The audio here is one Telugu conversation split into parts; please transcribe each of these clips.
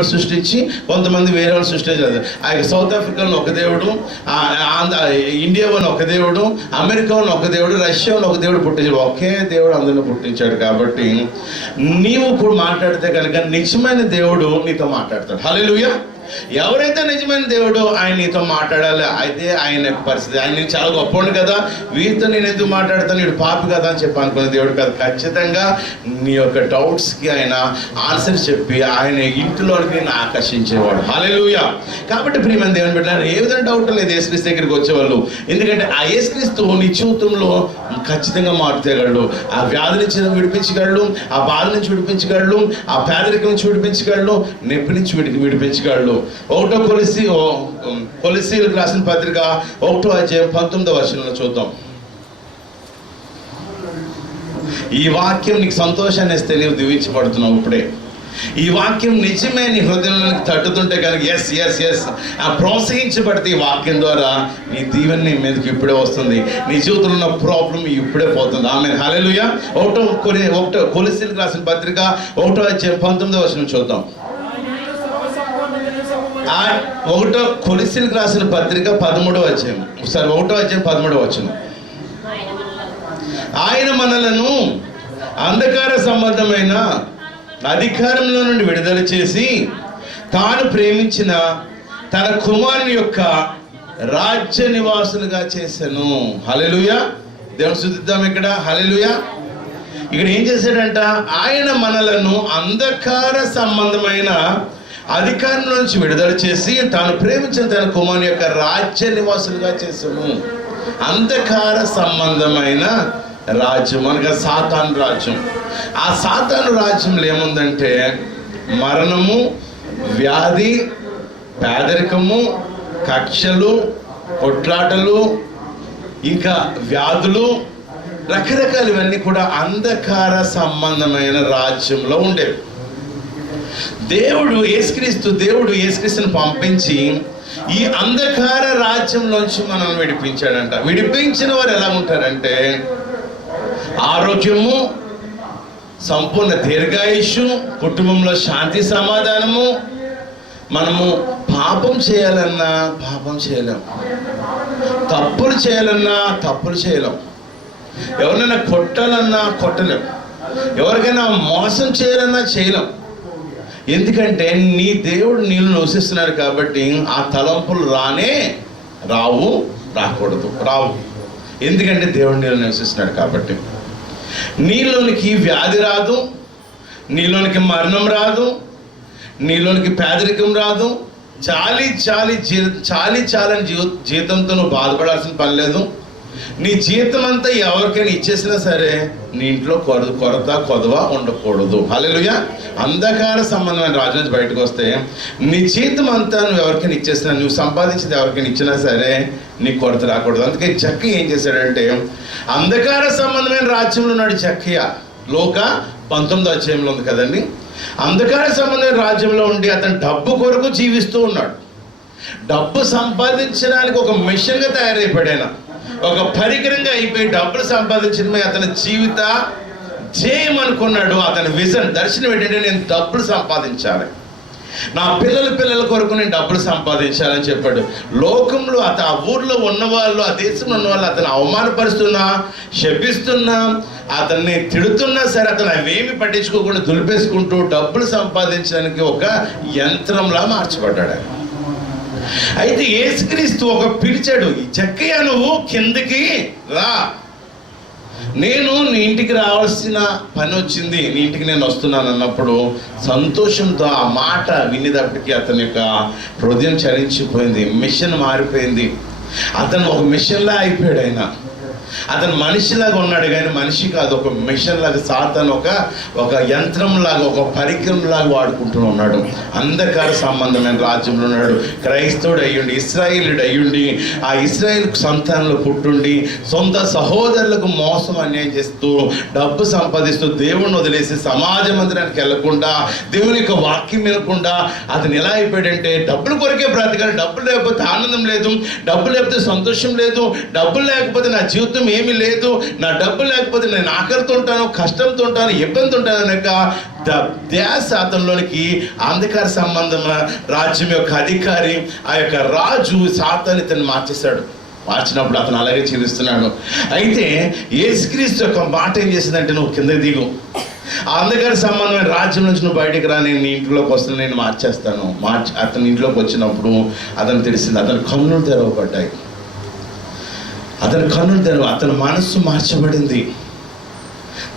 వాళ్ళు సృష్టించి, కొంతమంది వేరే వాళ్ళు సృష్టించారు. సౌత్ ఆఫ్రికాలో ఒక దేవుడు, ఇండియా వాళ్ళని ఒక దేవుడు, అమెరికా వాళ్ళని ఒక దేవుడు, రష్యా వాళ్ళని ఒక దేవుడు పుట్టించాడు. ఒకే దేవుడు అందరిని పుట్టించాడు. కాబట్టి నీవు ఇప్పుడు మాట్లాడితే కనుక నిజమైన దేవుడు నీతో మాట్లాడతాడు. హల్లెలూయా. ఎవరైతే నిజమైన దేవుడు ఆయన నీతో మాట్లాడాలి. అయితే ఆయన పరిస్థితి, ఆయన చాలా గొప్పవాడు కదా, వీరితో నేను ఎందుకు మాట్లాడతాను, వీడు పాపి కదా అని చెప్పి అనుకునే దేవుడు కాదు. ఖచ్చితంగా నీ యొక్క డౌట్స్కి ఆయన ఆన్సర్ చెప్పి ఆయన ఇంటిలోకి నేను ఆకర్షించేవాడు. హల్లెలూయా. కాబట్టి ప్రియమైన దేవుని బిడ్డలారా, ఏ విధంగా డౌట్ లేదు యేసుక్రీస్తు దగ్గరికి వచ్చేవాళ్ళు. ఎందుకంటే ఆ యేసుక్రీస్తు నీ జీవితంలో ఖచ్చితంగా మార్పు తేగలడు. ఆ వ్యాధి నుంచి విడిపించగలడు, ఆ బాధ నుంచి విడిపించగలడు, ఆ పేదరికం నుంచి విడిపించగలడు, నొప్పి నుంచి విడిపించగలడు. కొలస్సీలకు రాసిన పత్రిక 1వ అధ్యాయం 19వ వచనంలో చూద్దాం. ఈ వాక్యం నీకు సంతోషాన్ని ఇస్తే నీవు దీవించబడుతున్నావు. ఇప్పుడే ఈ వాక్యం నిజమే నీ హృదయంలోకి తట్టుతుంటే కనుక ఎస్ ఎస్ ఎస్ ప్రోత్సహించబడితే ఈ వాక్యం ద్వారా నీ దీవెన నీ మీదకి ఇప్పుడే వస్తుంది. నీ జీవితంలో ఉన్న ప్రాబ్లం ఇప్పుడే పోతుంది. ఆమేన్. హల్లెలూయా. కొలస్సీలకు రాసిన పత్రిక 1వ అధ్యాయం 19వ వచనం చూద్దాం. కొలస్సీలకు రాసిన పత్రిక 13వ అధ్యాయం, ఒకసారి 1వ అధ్యాయం 13వ వచనం. ఆయన మనలను అంధకార సంబంధమైన అధికారంలో నుండి విడుదల చేసి తాను ప్రేమించిన తన కుమారుని యొక్క రాజ్య నివాసులుగా చేశాను. హల్లెలూయా. దేవుని స్తుతిద్దాం. ఇక్కడ హల్లెలూయా. ఇక్కడ ఏం చేశాడంట, ఆయన మనలను అంధకార సంబంధమైన అధికారం నుంచి విడుదల చేసి తాను ప్రేమించిన తన కుమారుని యొక్క రాజ్య నివాసులుగా చేశాను. అంధకార సంబంధమైన రాజ్యం అనగా సాతాను రాజ్యం. ఆ సాతాను రాజ్యంలో ఏముందంటే మరణము, వ్యాధి, పేదరికము, కక్షలు, కొట్లాటలు, ఇంకా వ్యాధులు, రకరకాలు ఇవన్నీ కూడా అంధకార సంబంధమైన రాజ్యంలో ఉండేవి. దేవుడు యేసుక్రీస్తుని పంపించి ఈ అంధకార రాజ్యంలోంచి మనల్ని విడిపించాడంట. విడిపించిన వారు ఎలా ఉంటారంటే ఆరోగ్యము, సంపూర్ణ దీర్ఘాయుషు, కుటుంబంలో శాంతి సమాధానము. మనము పాపం చేయాలన్నా పాపం చేయలేం, తప్పులు చేయాలన్నా తప్పులు చేయలేం, ఎవరినైనా కొట్టాలన్నా కొట్టలేం, ఎవరికైనా మోసం చేయాలన్నా చేయలేం. ఎందుకంటే నీ దేవుడు నీళ్ళు నివసిస్తున్నాడు కాబట్టి ఆ తలంపులు రావు. ఎందుకంటే దేవుడు నీళ్ళు నివసిస్తున్నాడు కాబట్టి. నీలోనికి వ్యాధి రాదు, నీలోనికి మరణం రాదు, నీలోనికి పేదరికం రాదు. చాలని జీతంతో నువ్వు బాధపడాల్సిన పని లేదు. నీ జీతం అంతా ఎవరికైనా ఇచ్చేసినా సరే నీ ఇంట్లో కొరత కొదవ ఉండకూడదు. హల్లెలూయా. అంధకార సంబంధమైన రాజు నుంచి బయటకు వస్తే నీ జీతం అంతా నువ్వు ఎవరికైనా ఇచ్చేసినా, నువ్వు సంపాదించింది ఎవరికైనా ఇచ్చినా సరే నీ కొరత రాకూడదు. అందుకే జక్కయ్య ఏం చేశాడంటే అంధకార సంబంధమైన రాజ్యంలో ఉన్నాడు జక్కయ్య. లోక 19వ అధ్యాయంలో ఉంది కదండి. అంధకార సంబంధమైన రాజ్యంలో ఉండి అతను డబ్బు కొరకు జీవిస్తూ ఉన్నాడు. డబ్బు సంపాదించడానికి ఒక మిషన్గా తయారైపోయాడు. ఒక పరికరంగా అయిపోయి డబ్బులు సంపాదించడమే అతని జీవిత ధ్యేయం అనుకున్నాడు. అతని విజన్, దర్శనం ఏంటంటే నేను డబ్బులు సంపాదించాలి, నా పిల్లల కొరకు నేను డబ్బులు సంపాదించాలని చెప్పాడు. లోకంలో ఆ ఊర్లో ఉన్నవాళ్ళు, ఆ దేశంలో ఉన్నవాళ్ళు అతను అవమానపరుస్తున్నా, శపిస్తున్నా, అతన్ని తిడుతున్నా సరే అతను అవేమి పట్టించుకోకుండా దులిపేసుకుంటూ డబ్బులు సంపాదించడానికి ఒక యంత్రంలా మార్చబడ్డాడు. అయితే యేసుక్రీస్తు ఒక పిలిచాడు, జక్కయ్య నువ్వు కిందకి రా, నేను నీ ఇంటికి రావాల్సిన పని వచ్చింది, నీ ఇంటికి నేను వస్తున్నాను అన్నప్పుడు సంతోషంతో ఆ మాట వినేటప్పటికీ అతని యొక్క హృదయం చలించిపోయింది. మిషన్ మారిపోయింది. అతను ఒక మిషన్లా అయిపోయాడు. అతను మనిషిలాగా ఉన్నాడు కానీ మనిషి కాదు, ఒక మిషన్ లాగా సాతాను ఒక యంత్రం లాగా, ఒక పరికరం లాగా వాడుకుంటూ ఉన్నాడు. అంధకార సంబంధమైన రాజ్యంలో ఉన్నాడు. క్రైస్తవుడు అయ్యుండి, ఇశ్రాయేలుడు అయ్యుండి, ఆ ఇశ్రాయేల్ సంతానంలో పుట్టుండి సొంత సహోదరులకు మోసం అన్యాయం చేస్తూ డబ్బు సంపాదిస్తూ దేవుణ్ణి వదిలేసి సమాజ మందిరానికి వెళ్లకుండా, దేవుని యొక్క వాక్యం వినకుండా అతను ఎలా అయిపోయాడంటే డబ్బుల కొరకే బ్రతకాలి. డబ్బులు లేకపోతే ఆనందం లేదు, డబ్బు లేకపోతే సంతోషం లేదు, డబ్బులు లేకపోతే నా జీవితం ప్రయోజనం ఏమీ లేదు, నా డబ్బు లేకపోతే నేను ఆకలితో ఉంటాను, కష్టంతో ఉంటాను, ఇబ్బంది ఉంటాను అనక ధ్యాస అతనిలోనికి అంధకార సంబంధం రాజ్యం యొక్క అధికారి, ఆ యొక్క రాజు సాతాను ఇతన్ని మార్చినప్పుడు అతను అలాగే జీవిస్తున్నాడు. అయితే యేసుక్రీస్తు యొక్క మాట ఏం చేసిందంటే, నువ్వు కిందకి దిగు, ఆ అంధకార సంబంధమైన రాజ్యం నుంచి నువ్వు బయటికి రా, నేను నీ ఇంట్లోకి వస్తాను, నేను మార్చేస్తాను. అతని ఇంట్లోకి వచ్చినప్పుడు అతను తెలిసింది, అతని కన్నులు తెరవబడ్డాయి, అతని మనస్సు మార్చబడింది,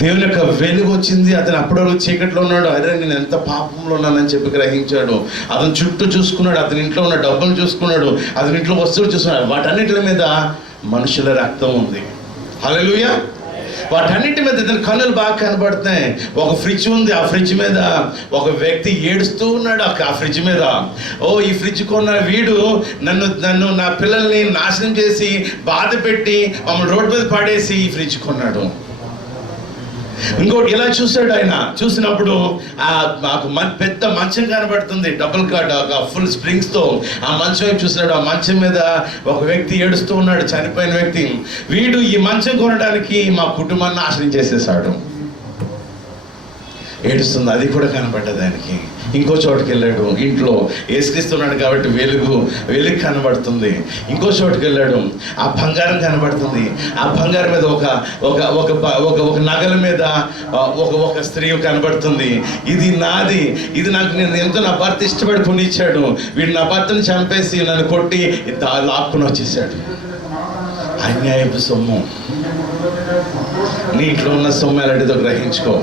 దేవుని యొక్క వెలుగు వచ్చింది. అతను అప్పటివరకు చీకట్లో ఉన్నాడు, అదే నేను ఎంత పాపంలో ఉన్నానని చెప్పి గ్రహించాడు. అతను చుట్టూ చూసుకున్నాడు, అతని ఇంట్లో ఉన్న డబ్బులు చూసుకున్నాడు, అతని ఇంట్లో వస్తువులు చూసుకున్నాడు. వాటన్నిటి మీద మనుషుల రక్తం ఉంది. హల్లెలూయా. వాటన్నిటి మీద ఇతని కన్నులు బాగా కనబడుతున్నాయి. ఒక ఫ్రిడ్జ్ ఉంది, ఆ ఫ్రిడ్జ్ మీద ఒక వ్యక్తి ఏడుస్తూ ఉన్నాడు. ఆ ఫ్రిడ్జ్ మీద, ఓ ఈ ఫ్రిడ్జ్ కొన్న వీడు నన్ను నా పిల్లల్ని నాశనం చేసి బాధ పెట్టి మమ్మల్ని రోడ్డు మీద పడేసి ఈ ఫ్రిడ్జ్ కొన్నాడు. ఇంకోటి ఇలా చూశాడు. ఆయన చూసినప్పుడు మాకు పెద్ద మంచం కనబడుతుంది, డబుల్ కార్డ్, ఫుల్ స్ప్రింగ్స్ తో. ఆ మంచం వైపు చూసినాడు. ఆ మంచం మీద ఒక వ్యక్తి ఏడుస్తూ ఉన్నాడు, చనిపోయిన వ్యక్తి. వీడు ఈ మంచం కొనడానికి మా కుటుంబాన్ని నాశనం చేసేసాడు. ఏడుస్తుంది, అది కూడా కనబడ్డది ఆయనకి. ఇంకో చోటుకి వెళ్ళాడు, ఇంట్లో యేసుక్రీస్తున్నాడు కాబట్టి వెలుగు కనబడుతుంది. ఇంకో చోటుకి వెళ్ళాడు, ఆ బంగారం కనబడుతుంది. ఆ బంగారం మీద ఒక నగల మీద ఒక స్త్రీ కనబడుతుంది. ఇది నాది, ఇది నేను ఎంతో నా భర్త ఇష్టపడి కొనిచ్చాడు, వీడు నా భర్తను చంపేసి నన్ను కొట్టి లాక్కుని వచ్చేసాడు. అన్యాయపు సొమ్ము, నీ ఇంట్లో ఉన్న సొమ్ము ఎలాంటిదో గ్రహించుకో.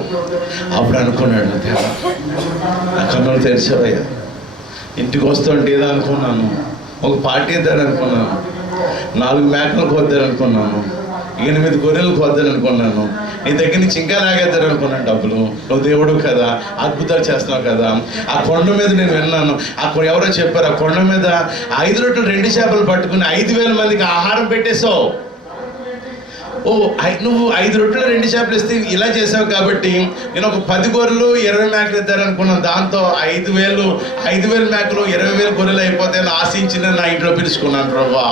అప్పుడు అనుకున్నాడు, దేవా నా కన్నులు తెరిచావయ్యా. ఇంటికి వస్తుంటే ఏదో అనుకున్నాను, ఒక పార్టీ ఇద్దారనుకున్నాను, 4 మేకలు కోద్దారనుకున్నాను, 8 గొర్రెలు కోద్దారనుకున్నాను, నీ దగ్గర నుంచి ఇంకా లాగేద్దారనుకున్నాను డబ్బులు. నువ్వు దేవుడు కదా, అద్భుతాలు చేస్తున్నావు కదా. ఆ కొండ మీద నేను విన్నాను, ఎవరో చెప్పారు, ఆ కొండ మీద 5 రొట్టెలు 2 చేపలు పట్టుకుని 5,000 మందికి ఆహారం పెట్టేశావు. నువ్వు 5 రొట్టెలు 2 చేపలు ఇస్తే ఇలా చేసావు కాబట్టి నేను ఒక 10 గొర్రెలు 20 మేకలు ఇద్దారనుకున్నాను. దాంతో 5,000 మేకలు 20,000 గొర్రెలు అయిపోతాయని ఆశించి నా ఇంట్లో పిలుచుకున్నాను. ప్రభా,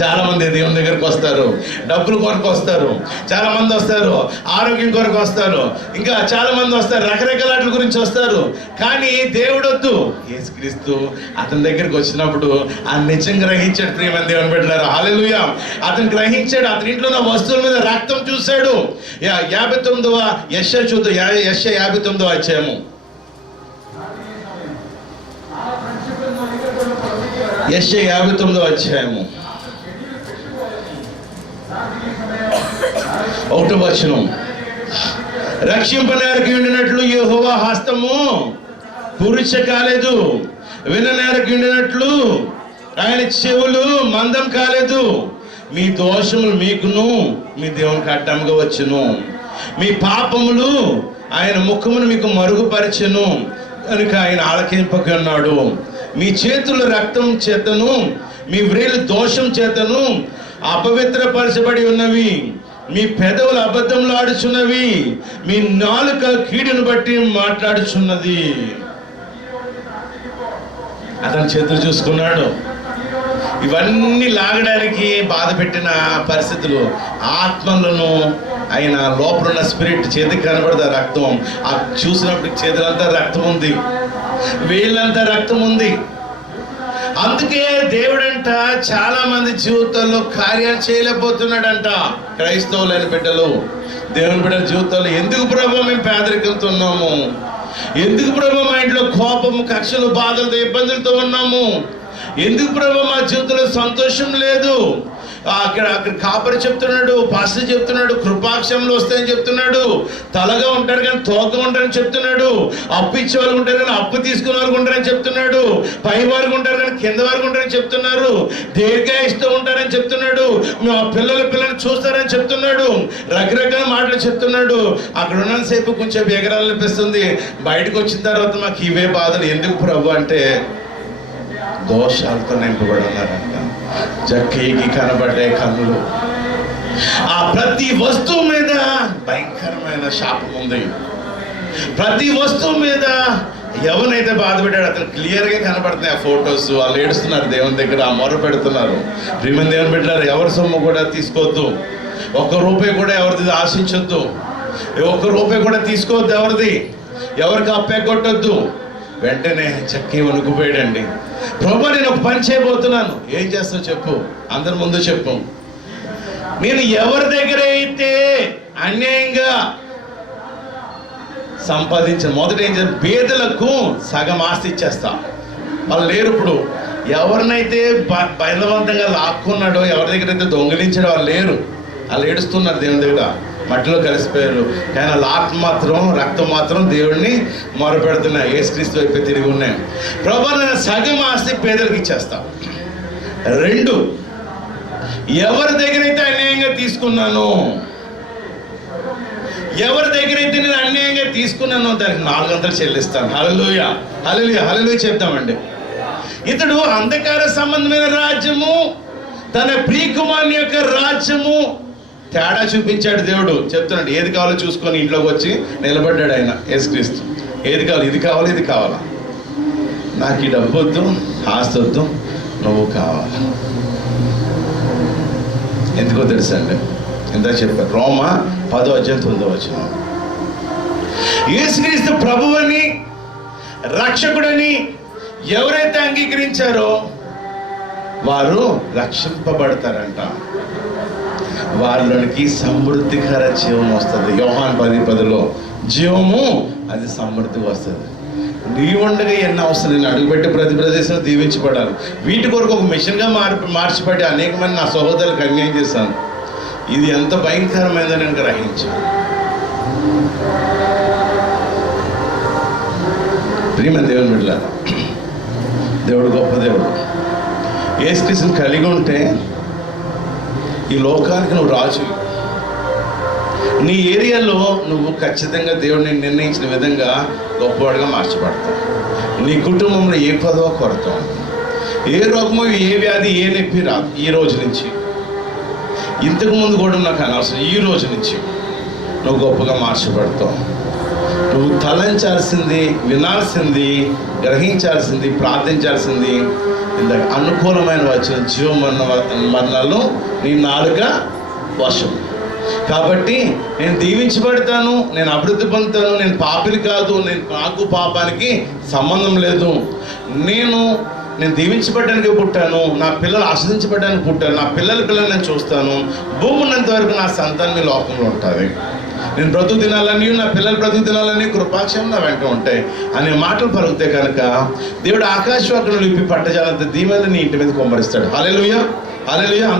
చాలా మంది దేవుని దగ్గరకు వస్తారు, డబ్బుల కొరకు వస్తారు, చాలా మంది వస్తారు, ఆరోగ్యం కొరకు వస్తారు, ఇంకా చాలా మంది వస్తారు, రకరకాల వాటి గురించి వస్తారు. కానీ దేవుడు వద్దు. యేసుక్రీస్తు అతని దగ్గరికి వచ్చినప్పుడు ఆ నిజం గ్రహించాడు. ప్రియమైన దేవుని బిడ్డలారా, హల్లెలూయా. అతను గ్రహించాడు. అతని ఇంట్లో ఉన్న వస్తువుల మీద రక్తం చూశాడు. 59వ యెషయా చూద్దాం. యెషయా 59వ అధ్యాయము. యెషయా 59వ అధ్యాయము 1వ వచనం. రక్షింపనేరకు ఉండినట్లు యెహోవా హస్తము పురుష కాలేదు, విననేరకు ఉండినట్లు ఆయన చెవులు మందం కాలేదు. మీ దోషములు మీకును మీ దేవునికి అడ్డంగా వచ్చును, మీ పాపములు ఆయన ముఖమును మీకు మరుగుపరచెను కనుక ఆయన ఆలకింపక ఉన్నాడు. మీ చేతుల రక్తం చేతను మీ వ్రేలు దోషం చేతను అపవిత్రపరచబడి ఉన్నవి, మీ పెదవులు అబద్ధంలో ఆడుచున్నవి, మీ నాలుక కీడును బట్టి మాట్లాడుచున్నది. అతను చేతులు చూసుకున్నాడు. ఇవన్నీ లాగడానికి బాధ పెట్టిన పరిస్థితులు, ఆత్మలను ఆయన లోపల ఉన్న స్పిరిట్ చేతికి కనబడదు ఆ రక్తం. ఆ చూసినప్పుడు చేతులంతా రక్తం ఉంది, వేళ్ళంతా రక్తం ఉంది. అందుకే దేవుడంట చాలా మంది జీవితాల్లో కార్యాలు చేయలేకపోతున్నాడంట. క్రైస్తవులైన బిడ్డలు, దేవుని బిడ్డల జీవితాల్లో ఎందుకు ప్రభు మేము పేదరికంతో ఉన్నాము, ఎందుకు ప్రభు మా ఇంట్లో కోపము కక్షలు బాధలతో ఇబ్బందులతో ఉన్నాము, ఎందుకు ప్రభు మా జీవితంలో సంతోషం లేదు. అక్కడ కాపరి చెప్తున్నాడు, పాస్టర్ చెప్తున్నాడు, కృపాక్షములు వస్తాయని చెప్తున్నాడు, తలగా ఉంటారు కానీ తోక ఉంటారని చెప్తున్నాడు, అప్పు ఇచ్చే వాళ్ళు ఉంటారు కానీ అప్పు తీసుకునే వాళ్ళు ఉంటారని చెప్తున్నాడు, పై వారికి ఉంటారు కానీ కింద వారికి ఉంటారని చెప్తున్నారు, దీర్ఘాయుష్తో ఉంటారని చెప్తున్నాడు, మా పిల్లల్ని చూస్తారని చెప్తున్నాడు, రకరకాల మాటలు చెప్తున్నాడు. అక్కడ ఉన్నంతసేపు కొంచెం ఎగరాలనిపిస్తుంది, బయటకు వచ్చిన తర్వాత మాకు ఇవే బాధలు. ఎందుకు ప్రభు అంటే దోషాలతో నింపబడి ఉన్నారంట. జక్కీకి కనబడే కన్నులు. ఆ ప్రతి వస్తువు మీద భయంకరమైన శాపం ఉంది. ప్రతి వస్తువు మీద ఎవరినైతే బాధపెట్టాడు అతను క్లియర్గా కనబడుతున్నాయి ఆ ఫొటోస్. వాళ్ళు ఏడుస్తున్నారు దేవుని దగ్గర, మొర పెడుతున్నారు. ప్రియమైన దేవుని బిడ్డలారా, ఎవరి సొమ్ము కూడా తీసుకోవద్దు. ఒక్క రూపాయి కూడా ఎవరిది ఆశించొద్దు, ఒక్క రూపాయి కూడా తీసుకోవద్దు, ఎవరికి అప్పెకొట్టొద్దు. వెంటనే చక్కి వణుకుపోయాడండి. ప్రభు, నేను ఒక పని చేయబోతున్నాను. ఏం చేస్తావు చెప్పు, అందరి ముందు చెప్పు. నేను ఎవరి దగ్గర అయితే అన్యాయంగా సంపాదించిన మొదట ఏం చేస్తాను, పేదలకు సగం ఆస్తి ఇచ్చేస్తా. వాళ్ళు లేరు ఇప్పుడు. ఎవరినైతే బలవంతంగా లాక్కున్నాడో, ఎవరి దగ్గర అయితే దొంగిలించాడో వాళ్ళు లేరు. వాళ్ళు ఏడుస్తున్నారు దేవుని దగ్గర, మట్టిలో కలిసిపోయారు. కానీ వాళ్ళ ఆత్మ మాత్రం, రక్తం మాత్రం దేవుడిని మొరపెడుతున్నాయి, యేసుక్రీస్తు వైపు తిరిగి ఉన్నాయి. ప్రభు, నేను సగం ఆస్తి పేదలకు ఇచ్చేస్తా. 2, ఎవరి దగ్గరైతే అన్యాయంగా తీసుకున్నాను, ఎవరి దగ్గరైతే నేను అన్యాయంగా తీసుకున్నానో దానికి 4 వంతులు చెల్లిస్తాను. హల్లెలూయా, హల్లెలూయా, హల్లెలూయా చెప్తామండి. ఇతడు అంధకార సంబంధమైన రాజ్యము, తన ప్రియకుమారుని యొక్క రాజ్యము తేడా చూపించాడు దేవుడు. చెప్తున్నాడు, ఏది కావాలో చూసుకొని ఇంట్లోకి వచ్చి నిలబడ్డాడు ఆయన, యేసుక్రీస్తు. ఏది కావాలి, ఇది కావాలి, ఇది కావాలా, నాకు ఈ డబ్బు వద్దు, ఆస్తి వద్దు, నువ్వు కావాలి. ఎందుకో తెలుసా అండి, ఎంత చెప్పారు, రోమా 10:9 యేసుక్రీస్తు ప్రభువని, రక్షకుడని ఎవరైతే అంగీకరించారో వారు రక్షింపబడతారంట. వారిలోనికి సమృద్ధికర జీవం వస్తుంది. యోహాను 10:10 జీవము అది సమృద్ధిగా వస్తుంది. నీ ఉండగా ఎన్ని అవసరం, నేను అడుగుపెట్టి ప్రతి ప్రదేశంలో దీవించబడాలి. వీటి కొరకు ఒక మిషన్గా మార్చిపడి అనేక మంది నా సహోదరులకు అన్యాయం చేశాను. ఇది ఎంత భయంకరమైందో నేను గ్రహించాను. ప్రియమైన దేవుని బిడ్డలారా, దేవుడు గొప్ప దేవుడు. యేసుక్రీస్తుని కలిగి ఉంటే ఈ లోకానికి నువ్వు రాజు. నీ ఏరియాలో నువ్వు ఖచ్చితంగా దేవుడిని నిర్ణయించిన విధంగా గొప్పవాడుగా మార్చబడతావు. నీ కుటుంబంలో ఏ పదవ కొరత, ఏ రోగము, ఏ వ్యాధి, ఏ నొప్పి రాదు. ఈ రోజు నుంచి, ఇంతకు ముందు కూడా నాకు అనవసరం, ఈ రోజు నుంచి నువ్వు గొప్పగా మార్చబడతావు. నువ్వు తలంచాల్సింది, వినాల్సింది, గ్రహించాల్సింది, ప్రార్థించాల్సింది ఇందాక అనుకూలమైన వచ్చిన మరణాలు నీ నాలుక వశం. కాబట్టి నేను దీవించబడతాను, నేను అభివృద్ధి పొందుతాను, నేను పాపిని కాదు, నాకు పాపానికి సంబంధం లేదు. నేను దీవించబడడానికి పుట్టాను, నా పిల్లలు ఆస్వాదించబడడానికి పుట్టాను, నా పిల్లలు నేను చూస్తాను. భూమి ఉన్నంత వరకు నా సంతానం మీ లోకంలో ఉంటుంది. నేను బ్రతుకు దినాలన్నీ, నా పిల్లలు బ్రతుకు దినాలన్నీ కృపాక్షేమం నా వెంట ఉంటాయి అనే మాటలు పలికితే కనుక దేవుడు ఆకాశవాకులను విప్పి పట్టజాలంత దీవెనలు నీ ఇంటి మీద కుమ్మరిస్తాడు. హల్లెలూయా, హల్లెలూయా.